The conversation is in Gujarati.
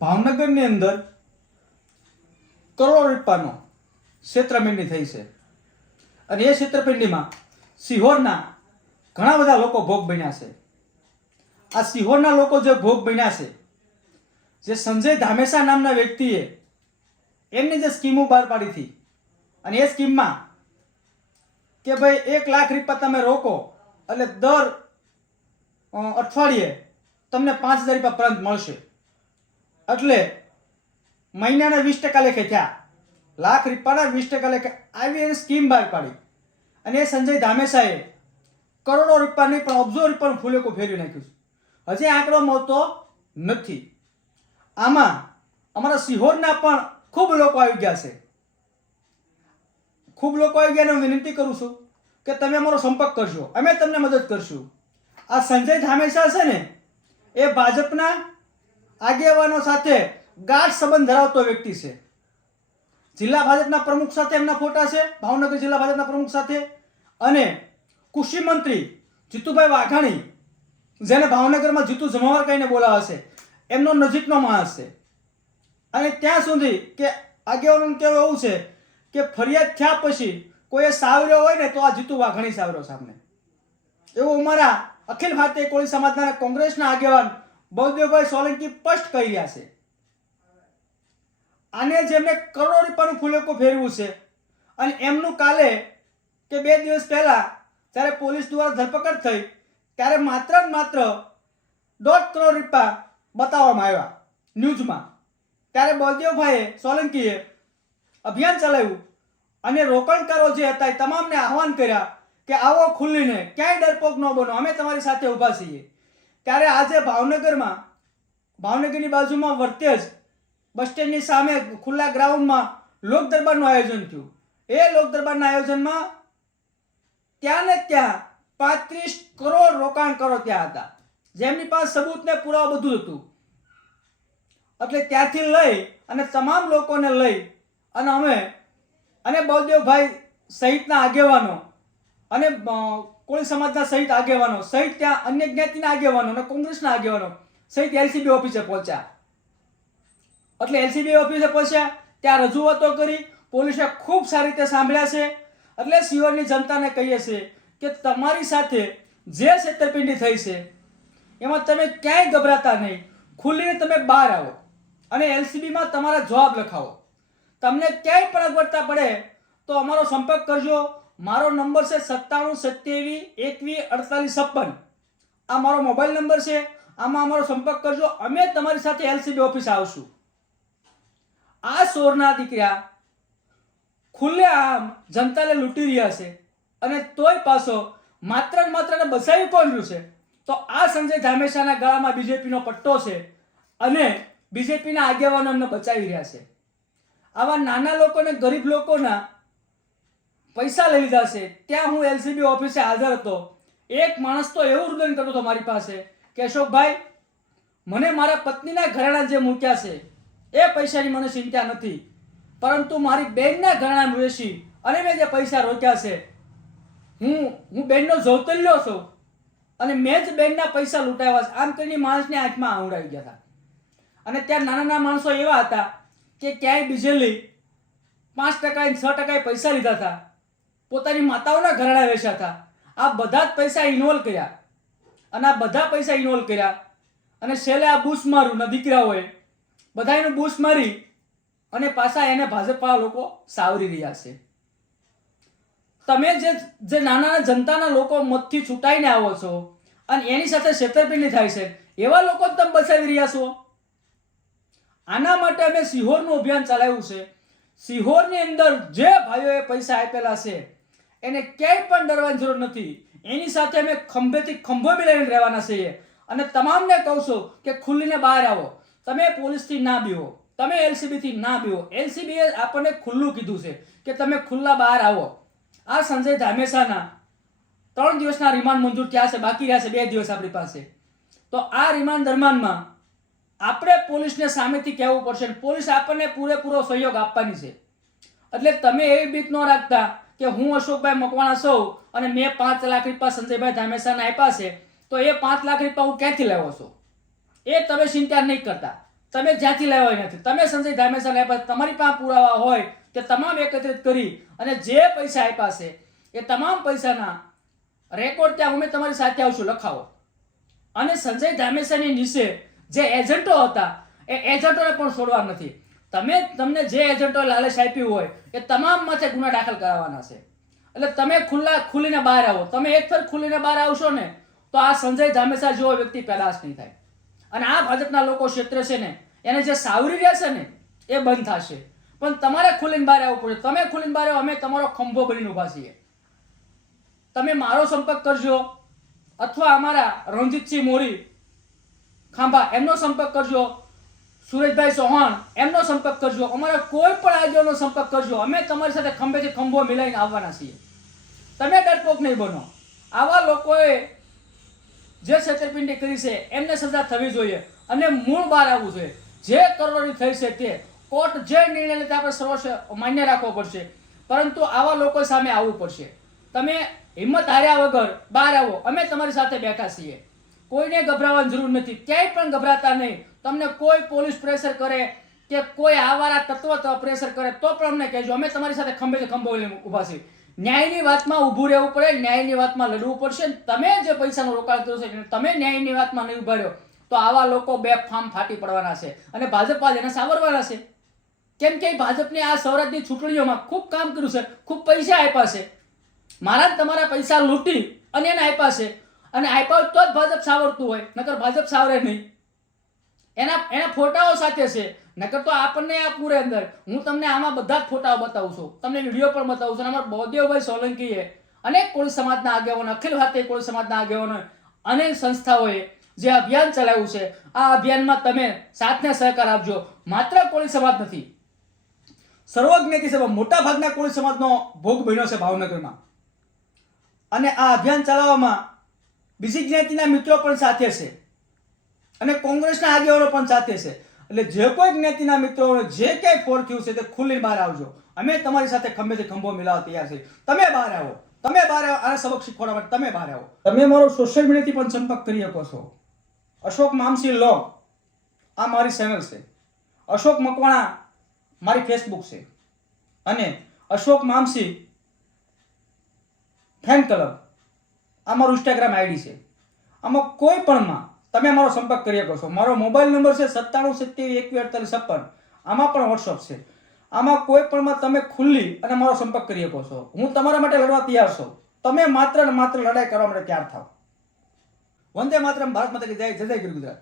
ભાવનગરની અંદર કરોડો રૂપિયાનો છેતરપિંડી થઈ છે અને એ છેતરપિંડીમાં સિહોરના ઘણા બધા લોકો ભોગ બન્યા છે. આ સિહોરના લોકો જે ભોગ બન્યા છે, જે સંજય ધામેસા નામના વ્યક્તિએ એમની જે સ્કીમો બહાર પાડી હતી અને એ સ્કીમમાં કે ભાઈ 1 લાખ રૂપિયા તમે રોકો એટલે દર અઠવાડિયે તમને 5000 રૂપિયા પરત મળશે. એટલે મહિનાના 20% લેખે થયા, લાખ રૂપિયાના 20% લેખે આવી એની સ્કીમ બહાર પાડી અને એ સંજય ધામેસાએ કરોડો રૂપિયા નહીં પણ અબજો રૂપિયાનું ફૂલેકો ફેરવી નાખ્યું. હજી આંકડો મળતો નથી. આમાં અમારા સિહોરના પણ ખૂબ લોકો આવી ગયા છે. ખૂબ લોકો આવી ગયા. હું વિનંતી કરું છું કે તમે અમારો સંપર્ક કરશો, અમે તમને મદદ કરશું. આ સંજય ધામેસા છે ને, એ ભાજપના આગેવાનો સાથે ગાઢ સંબંધ ધરાવતો વ્યક્તિ છે. જિલ્લા ભાજપના પ્રમુખ સાથે એમના ફોટા છે, ભાવનગર જિલ્લા ભાજપના પ્રમુખ સાથે. અને કૃષિ મંત્રી જીતુભાઈ વાઘાણી, જેને ભાવનગરમાં જીતુ જમાવર કહીને બોલાવે છે, એમનો નજીકનો માણસ છે. અને ત્યાં સુધી કે આગેવાનોનું કહેવું એવું છે કે ફરિયાદ થયા પછી કોઈએ સાવર્યો હોય ને તો આ જીતુ વાઘાણી સાવર્યો સામે. એવું અમારા અખિલ ભારતીય કોળી સમાજના કોંગ્રેસના આગેવાન બળદેવભાઈ સોલંકી સ્પષ્ટ કહી રહ્યા છે. આને જેમને કરોડો રૂપિયાનું ફૂલેકો ફેરવ્યું છે અને એમનું કાલે કે 2 દિવસ પહેલા જ્યારે પોલીસ દ્વારા ધરપકડ થઈ ત્યારે માત્ર ને માત્ર 1.5 કરોડ રૂપિયા બતાવવામાં આવ્યા ન્યૂઝમાં. ત્યારે બળદેવભાઈએ સોલંકીએ અભિયાન ચલાવ્યું અને રોકાણકારો જે હતા એ તમામને આહવાન કર્યા કે આવો ખુલ્લીને, ક્યાંય ડરપોક ન બનો, અમે તમારી સાથે ઊભા છીએ. ત્યારે આજે ભાવનગરની બાજુમાં વર્તેજ બસ સ્ટેન્ડની સામે ખુલ્લા ગ્રાઉન્ડમાં લોક દરબારનું આયોજન થયું. એ લોક દરબારના આયોજનમાં ત્યાં ને ત્યાં 35 કરોડ રોકાણકારો ત્યાં હતા, જેમની પાસે સબૂત ને પુરાવા બધું હતું. એટલે ત્યાંથી લઈ અને તમામ લોકોને લઈ અને અમે અને બળદેવભાઈ સહિતના આગેવાનો અને કોળી સમાજના સહિત આગેવાનો સહિત ત્યાં અન્ય જ્ઞાતિના આગેવાનો અને કોંગ્રેસના આગેવાનો સહિત એલસીબી ઓફિસે પહોંચ્યા. એટલે એલસીબી ઓફિસે પહોંચ્યા, ત્યાં રજૂઆતો કરી, પોલીસે ખૂબ સારી રીતે સાંભળ્યા છે. એટલે સિહોરની જનતાને કહીએ છીએ કે તમારી સાથે જે છેતરપિંડી થઈ છે એમાં તમે ક્યાંય ગભરાતા નહીં, ખુલ્લીને તમે બહાર આવો અને એલસીબીમાં તમારા જવાબ લખાવો. તમને ક્યાંય પણ અગવડતા પડે તો અમારો સંપર્ક કરજો. મારો નંબર છે 97 27 21 48 56. આ મારો મોબાઈલ નંબર છે. આમાં અમારો સંપર્ક કરજો. અમે તમારી સાથે એલસીબી ઓફિસ આવશું. આ ચોરના દીકરા ખુલ્લેઆમ જનતાને લૂંટી રહ્યા છે અને તોય પાછો માત્ર ને માત્ર બચાવી કોણ રહ્યું છે? તો આ સંજય ધામેસાના ગળામાં બીજેપીનો પટ્ટો છે અને બીજેપીના આગેવાનો એમને બચાવી રહ્યા છે. આવા નાના લોકોને, ગરીબ લોકોના પૈસા લઈ લીધા છે. ત્યાં હું એલસીબી ઓફિસે હાજર હતો. એક માણસ તો એવું રુદન કરતો હતો મારી પાસે કે અશોકભાઈ, મને મારા પત્નીના ઘરેણા જે મૂક્યા છે એ પૈસાની મને ચિંતા નથી, પરંતુ મારી બેનના ઘરેણા વેચી અને મેં જે પૈસા રોક્યા છે, હું બેનનો જોતલ્યો છું અને મેં જ બેનના પૈસા લૂંટાવ્યા છે. આમ કરીને માણસની આંખમાં આંવડાવી ગયા હતા. અને ત્યાં નાના નાના માણસો એવા હતા કે ક્યાંય બીજેલી 5% 6% પૈસા લીધા હતા, પોતાની માતાઓના ઘરેણા વેચ્યા હતા. આ બધા જ પૈસા ઇન્વોલ્વ કર્યા અને આ બધા પૈસા ઇન્વોલ્વ કર્યા અને છેલ્લે આ બૂસ મારું ના દીકરાઓએ બધા એનું બૂસ મારી અને પાછા એને ભાજપા લોકો સાવરી રહ્યા છે. તમે જે નાના જનતાના લોકો મતથી છૂટાઈને આવો છો અને એની સાથે છેતરપિંડી થાય છે, એવા લોકો તમે બચાવી રહ્યા છો. આના માટે અમે સિહોરનું અભિયાન ચલાવ્યું છે. સિહોરની અંદર જે ભાઈઓએ પૈસા આપેલા છે એને ક્યાંય પણ ડરવાની જરૂર નથી. એની સાથે અમે ખંભેથી ખંભો મિલાવીને રહેવાના છીએ અને તમામને કહું છું કે ખુલ્લીને બહાર આવો. તમે પોલીસથી ના બીવો, તમે એલસીબીથી ના બીવો. એલસીબીએ આપણને ખુલ્લું કીધું છે કે તમે ખુલ્લા બહાર આવો. આ સંજય ધામેસાના 3 દિવસના રિમાન્ડ મંજૂર થયા છે, બાકી રહ્યા છે 2 દિવસ આપણી પાસે. તો આ રિમાન્ડ દરમિયાનમાં આપણે પોલીસને સામેથી કહેવું પડશે. પોલીસ આપણને પૂરેપૂરો સહયોગ આપવાની છે. એટલે તમે એવી બીક ન રાખતા કે હું અશોકભાઈ મકવાણા છું અને મેં 5 લાખ રૂપિયા સંજયભાઈ ધામેસાને આપ્યા છે તો એ 5 લાખ રૂપિયા હું ક્યાંથી લાવ્યો છું, એ તમે ચિંતા નહીં કરતા. તમે જ્યાંથી લાવ્યા નથી, તમે સંજય ધામેચાને આપ્યા, તમારી પાસે પુરાવા હોય તે તમામ એકત્રિત કરી અને જે પૈસા આપ્યા છે એ તમામ પૈસાના રેકોર્ડ ત્યાં અમે તમારી સાથે આવશું, લખાવો. અને સંજય ધામેચાની નીચે જે એજન્ટો હતા એ એજન્ટોને પણ છોડવા નથી. તમને જે એજન્ટો લાલચ આપી હોય એ તમામ માથે ગુના દાખલ કરાવવાના છે. એટલે તમે ખુલીને બહાર આવો. તમે એક ફર ખુલીને બહાર આવશો ને તો આ સંજય ધામેચા જેવો વ્યક્તિ પેદાશ નહીં થાય. અને આ ભાજપના લોકો ક્ષેત્ર છે ને એને જે સાવરી રહ્યા છે ને એ બંધ થશે. પણ તમારે ખુલીને બહાર આવવું પડશે. તમે ખુલીને બહાર આવો, અમે તમારો ખંભો બનીને ઊભા છીએ. તમે મારો સંપર્ક કરજો અથવા અમારા રણજીતસિંહ મોરી ખાંભા એમનો સંપર્ક કરજો, સુરેશભાઈ ચૌહાણ એમનો સંપર્ક કરજો, અમારા કોઈ પણ આગેવાનો સંપર્ક કરજો. અમે તમારી સાથે ખંભેથી ખંભો મિલાઈને આવવાના છીએ. તમે ડરપોક નહીં બનો. આવા લોકોએ જે છેતરપિંડી કરી છે એમને સજા થવી જોઈએ અને મૂળ બહાર આવવું જોઈએ. જે કરવાની થઈ છે તે કોર્ટ જે નિર્ણય લે તે આપણે સર્વ માન્ય રાખવો પડશે, પરંતુ આવા લોકો સામે આવવું પડશે. તમે હિંમત હાર્યા વગર બહાર આવો. અમે તમારી સાથે બેઠા છીએ. કોઈને ગભરાવાની જરૂર નથી. ક્યાંય પણ ગભરાતા નહીં. તમને કોઈ પોલીસ પ્રેશર કરે કે કોઈ આવારા તત્વ પ્રેશર કરે તો પણ અમને કહેજો. અમે તમારી સાથે ખંભેથી ખંભો લઈને ઊભા છીએ. ન્યાયની વાતમાં ઊભું રહેવું પડે, ન્યાયની વાતમાં લડવું પડશે. તમે જે પૈસાનો રોકાણ કર્યો છે તમે ન્યાયની વાતમાં નહીં ઊભા રહ્યો તો આવા લોકો બેફામ ફાટી પડવાના છે અને ભાજપ આજ એને સાવરવાના છે. કેમ કે ભાજપની આ સૌરાષ્ટ્રની ચૂંટણીઓમાં ખૂબ કામ કર્યું છે, ખૂબ પૈસા આપ્યા છે. મારા તમારા પૈસા લૂંટી અને એને આપ્યા છે. અને આપ્યા હોય તો જ ભાજપ સાવરતું હોય, નકર ભાજપ સાવરે નહીં. એના ફોટાઓ સાથે છે, નકર તો આપણને આ પૂરે અંદર હું તમને આમાં બધા જ ફોટાઓ બતાવું છું, તમને વિડીયો પણ બતાવું છું. અમારા બળદેવભાઈ સોલંકીએ અનેક કોળી સમાજના આગેવાનો, અખિલ ભારતીય કોળી સમાજના આગેવાનો, અનેક સંસ્થાઓએ જે અભિયાન ચલાવ્યું છે આ અભિયાનમાં તમે સાથને સહકાર આપજો. માત્ર કોળી સમાજ નથી, સર્વજ્ઞાતિ સભા મોટા ભાગના કોળી સમાજનો ભોગ બન્યો છે ભાવનગરમાં. અને આ અભિયાન ચલાવવામાં બીજી જ્ઞાતિના મિત્રો પણ સાથે છે અને કોંગ્રેસના આગેવાનો પણ સાથે છે. એટલે જે કોઈ જ્ઞાતિના મિત્રો જે ક્યાંય ફોર થયું છે તે ખુલ્લી બહાર આવજો. અમે તમારી સાથે ખંભેથી ખંભો મિલાવવા તૈયાર છીએ. તમે બહાર આવો, તમે બહાર આવો. આને સબક શીખવાડવા માટે તમે બહાર આવો. તમે મારો સોશિયલ મીડિયાથી પણ સંપર્ક કરી શકો છો. અશોક મામસી લોગ આ મારી ચેનલ છે. અશોક મકવાણા મારી ફેસબુક છે અને અશોક મામસી ફેન ક્લબ આ મારું ઇન્સ્ટાગ્રામ આઈડી છે. આમાં કોઈ પણમાં તમે મારો સંપર્ક કરી શકો છો. મારો મોબાઈલ નંબર છે 97 આમાં પણ વોટ્સઅપ છે. આમાં કોઈ પણમાં તમે ખુલ્લી અને મારો સંપર્ક કરી શકો છો. હું તમારા માટે લડવા તૈયાર છું. તમે માત્ર ને માત્ર લડાઈ કરવા માટે તૈયાર થાવ. વંદે માતરમ. ભારત માતા કી જય. જય જય ગીર ગુજરાત.